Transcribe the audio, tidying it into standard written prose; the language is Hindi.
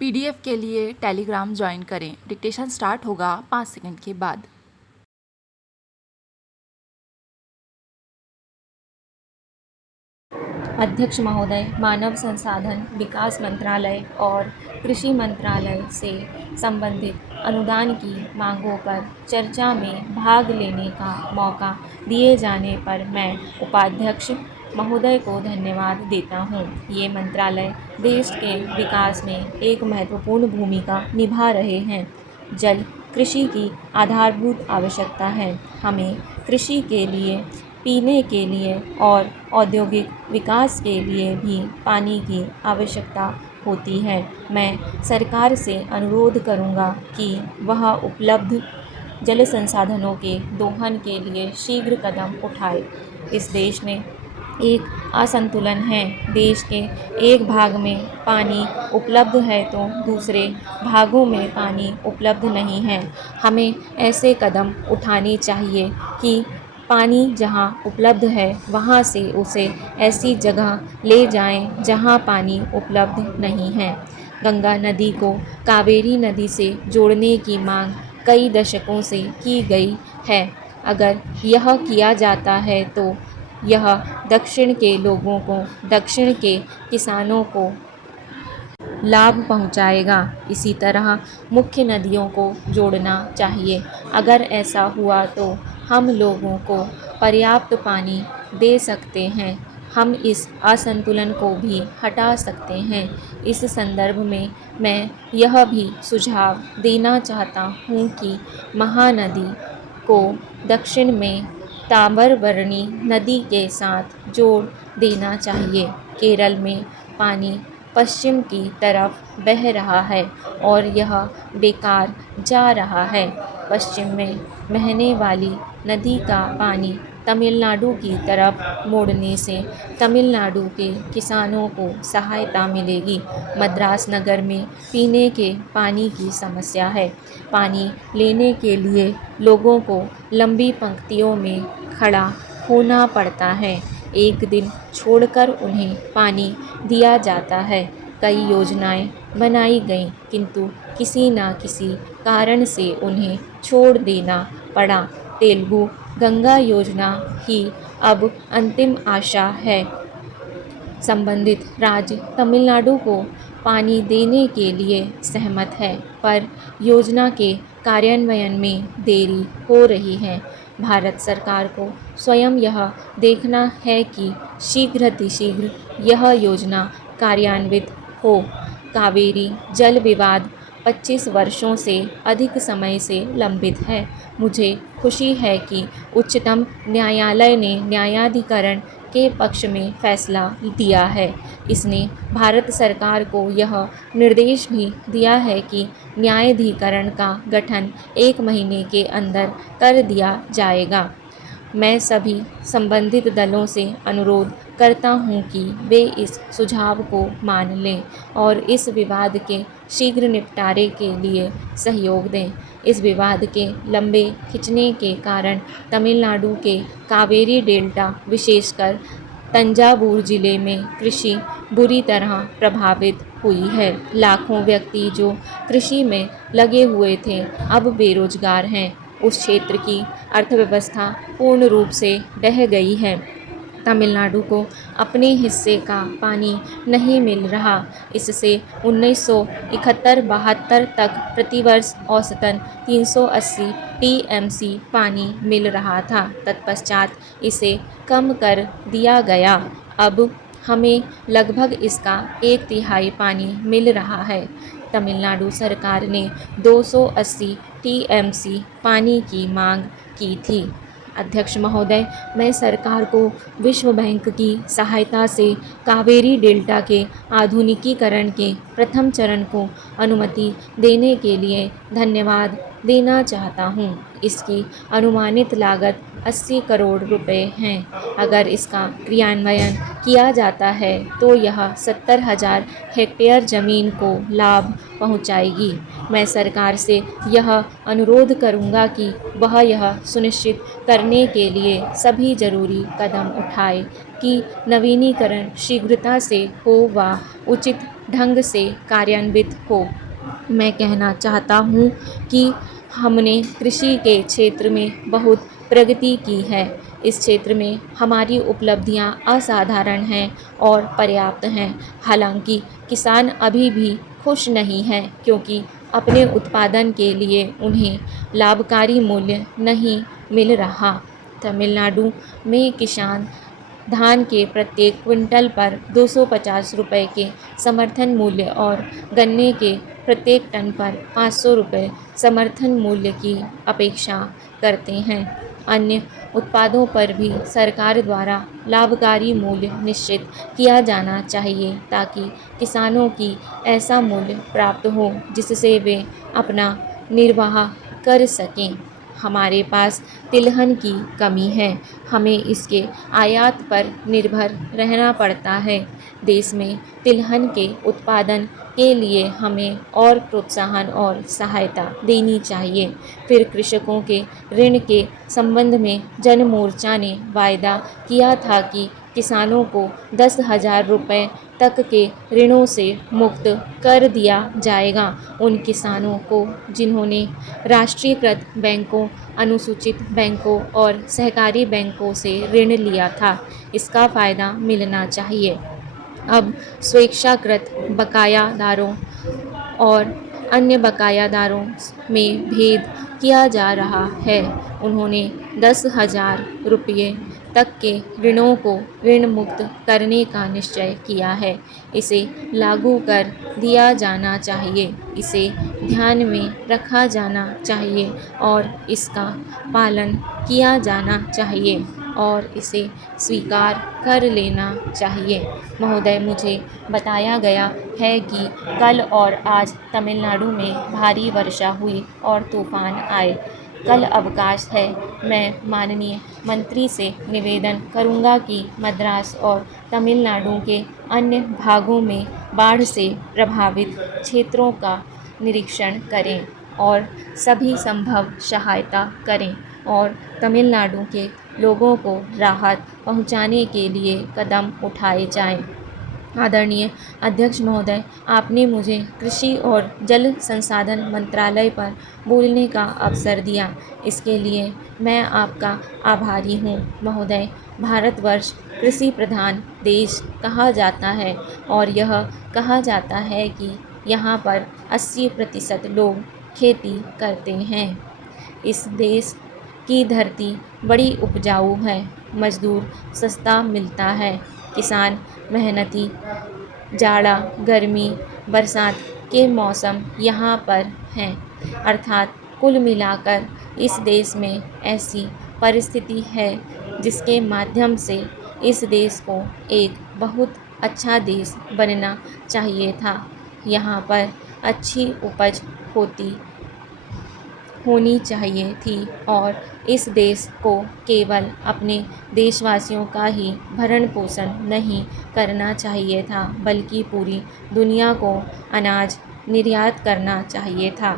पीडीएफ के लिए टेलीग्राम ज्वाइन करें। डिक्टेशन स्टार्ट होगा 5 सेकंड के बाद। अध्यक्ष महोदय, मानव संसाधन विकास मंत्रालय और कृषि मंत्रालय से संबंधित अनुदान की मांगों पर चर्चा में भाग लेने का मौका दिए जाने पर मैं उपाध्यक्ष महोदय को धन्यवाद देता हूँ। ये मंत्रालय देश के विकास में एक महत्वपूर्ण भूमिका निभा रहे हैं। जल कृषि की आधारभूत आवश्यकता है। हमें कृषि के लिए, पीने के लिए और औद्योगिक विकास के लिए भी पानी की आवश्यकता होती है। मैं सरकार से अनुरोध करूँगा कि वह उपलब्ध जल संसाधनों के दोहन के लिए शीघ्र कदम उठाए। इस देश में एक असंतुलन है। देश के एक भाग में पानी उपलब्ध है तो दूसरे भागों में पानी उपलब्ध नहीं है। हमें ऐसे कदम उठाने चाहिए कि पानी जहाँ उपलब्ध है वहाँ से उसे ऐसी जगह ले जाएं जहाँ पानी उपलब्ध नहीं है। गंगा नदी को कावेरी नदी से जोड़ने की मांग कई दशकों से की गई है। अगर यह किया जाता है तो यह दक्षिण के लोगों को, दक्षिण के किसानों को लाभ पहुंचाएगा। इसी तरह मुख्य नदियों को जोड़ना चाहिए। अगर ऐसा हुआ तो हम लोगों को पर्याप्त पानी दे सकते हैं। हम इस असंतुलन को भी हटा सकते हैं। इस संदर्भ में मैं यह भी सुझाव देना चाहता हूँ कि महानदी को दक्षिण में ताम्रबरणी नदी के साथ जोड़ देना चाहिए। केरल में पानी पश्चिम की तरफ बह रहा है और यह बेकार जा रहा है। पश्चिम में बहने वाली नदी का पानी तमिलनाडु की तरफ मोड़ने से तमिलनाडु के किसानों को सहायता मिलेगी। मद्रास नगर में पीने के पानी की समस्या है। पानी लेने के लिए लोगों को लंबी पंक्तियों में खड़ा होना पड़ता है। एक दिन छोड़कर उन्हें पानी दिया जाता है। कई योजनाएं बनाई गईं, किंतु किसी न किसी कारण से उन्हें छोड़ देना पड़ा। तेलुगु गंगा योजना ही अब अंतिम आशा है। संबंधित राज्य तमिलनाडु को पानी देने के लिए सहमत है, पर योजना के कार्यान्वयन में देरी हो रही है। भारत सरकार को स्वयं यह देखना है कि शीघ्रातिशीघ्र यह योजना कार्यान्वित हो। कावेरी जल विवाद 25 वर्षों से अधिक समय से लंबित है। मुझे खुशी है कि उच्चतम न्यायालय ने न्यायाधिकरण के पक्ष में फैसला दिया है। इसने भारत सरकार को यह निर्देश भी दिया है कि न्यायाधिकरण का गठन 1 महीने के अंदर कर दिया जाएगा। मैं सभी संबंधित दलों से अनुरोध करता हूं कि वे इस सुझाव को मान लें और इस विवाद के शीघ्र निपटारे के लिए सहयोग दें। इस विवाद के लंबे खिंचने के कारण तमिलनाडु के कावेरी डेल्टा, विशेषकर तंजावुर जिले में कृषि बुरी तरह प्रभावित हुई है। लाखों व्यक्ति जो कृषि में लगे हुए थे, अब बेरोजगार हैं। उस क्षेत्र की अर्थव्यवस्था पूर्ण रूप से ढह गई है। तमिलनाडु को अपने हिस्से का पानी नहीं मिल रहा। इससे 1971-72 तक प्रतिवर्ष औसतन 380 टीएमसी पानी मिल रहा था। तत्पश्चात इसे कम कर दिया गया। अब हमें लगभग इसका 1/3 पानी मिल रहा है। तमिलनाडु सरकार ने 280 टीएमसी पानी की मांग की थी। अध्यक्ष महोदय, मैं सरकार को विश्व बैंक की सहायता से कावेरी डेल्टा के आधुनिकीकरण के प्रथम चरण को अनुमति देने के लिए धन्यवाद देना चाहता हूँ। इसकी अनुमानित लागत 80 करोड़ रुपए है। अगर इसका क्रियान्वयन किया जाता है तो यह 70,000 हेक्टेयर जमीन को लाभ पहुंचाएगी। मैं सरकार से यह अनुरोध करूंगा कि वह यह सुनिश्चित करने के लिए सभी जरूरी कदम उठाए कि नवीनीकरण शीघ्रता से हो व उचित ढंग से कार्यान्वित हो। मैं कहना चाहता हूँ कि हमने कृषि के क्षेत्र में बहुत प्रगति की है। इस क्षेत्र में हमारी उपलब्धियाँ असाधारण हैं और पर्याप्त हैं। हालांकि किसान अभी भी खुश नहीं हैं, क्योंकि अपने उत्पादन के लिए उन्हें लाभकारी मूल्य नहीं मिल रहा। तमिलनाडु में किसान धान के प्रत्येक क्विंटल पर 250 रुपये के समर्थन मूल्य और गन्ने के प्रत्येक टन पर 500 रुपये समर्थन मूल्य की अपेक्षा करते हैं। अन्य उत्पादों पर भी सरकार द्वारा लाभकारी मूल्य निश्चित किया जाना चाहिए, ताकि किसानों की ऐसा मूल्य प्राप्त हो जिससे वे अपना निर्वाह कर सकें। हमारे पास तिलहन की कमी है, हमें इसके आयात पर निर्भर रहना पड़ता है। देश में तिलहन के उत्पादन के लिए हमें और प्रोत्साहन और सहायता देनी चाहिए। फिर कृषकों के ऋण के संबंध में जन मोर्चा ने वायदा किया था कि किसानों को 10,000 रुपये तक के ऋणों से मुक्त कर दिया जाएगा। उन किसानों को जिन्होंने राष्ट्रीयकृत बैंकों, अनुसूचित बैंकों और सहकारी बैंकों से ऋण लिया था, इसका फ़ायदा मिलना चाहिए। अब स्वेच्छाकृत बकायादारों और अन्य बकायादारों में भेद किया जा रहा है। उन्होंने 10,000 रुपये तक के ऋणों को ऋण मुक्त करने का निश्चय किया है। इसे लागू कर दिया जाना चाहिए, इसे ध्यान में रखा जाना चाहिए और इसका पालन किया जाना चाहिए और इसे स्वीकार कर लेना चाहिए। महोदय, मुझे बताया गया है कि कल और आज तमिलनाडु में भारी वर्षा हुई और तूफान आए। कल अवकाश है। मैं माननीय मंत्री से निवेदन करूंगा कि मद्रास और तमिलनाडु के अन्य भागों में बाढ़ से प्रभावित क्षेत्रों का निरीक्षण करें और सभी संभव सहायता करें और तमिलनाडु के लोगों को राहत पहुंचाने के लिए कदम उठाए जाएं। आदरणीय अध्यक्ष महोदय, आपने मुझे कृषि और जल संसाधन मंत्रालय पर बोलने का अवसर दिया, इसके लिए मैं आपका आभारी हूँ। महोदय, भारतवर्ष कृषि प्रधान देश कहा जाता है और यह कहा जाता है कि यहाँ पर 80% लोग खेती करते हैं। इस देश की धरती बड़ी उपजाऊ है, मजदूर सस्ता मिलता है, किसान मेहनती, जाड़ा, गर्मी, बरसात के मौसम यहाँ पर हैं। अर्थात कुल मिलाकर इस देश में ऐसी परिस्थिति है जिसके माध्यम से इस देश को एक बहुत अच्छा देश बनना चाहिए था। यहाँ पर अच्छी उपज होनी चाहिए थी और इस देश को केवल अपने देशवासियों का ही भरण पोषण नहीं करना चाहिए था, बल्कि पूरी दुनिया को अनाज निर्यात करना चाहिए था।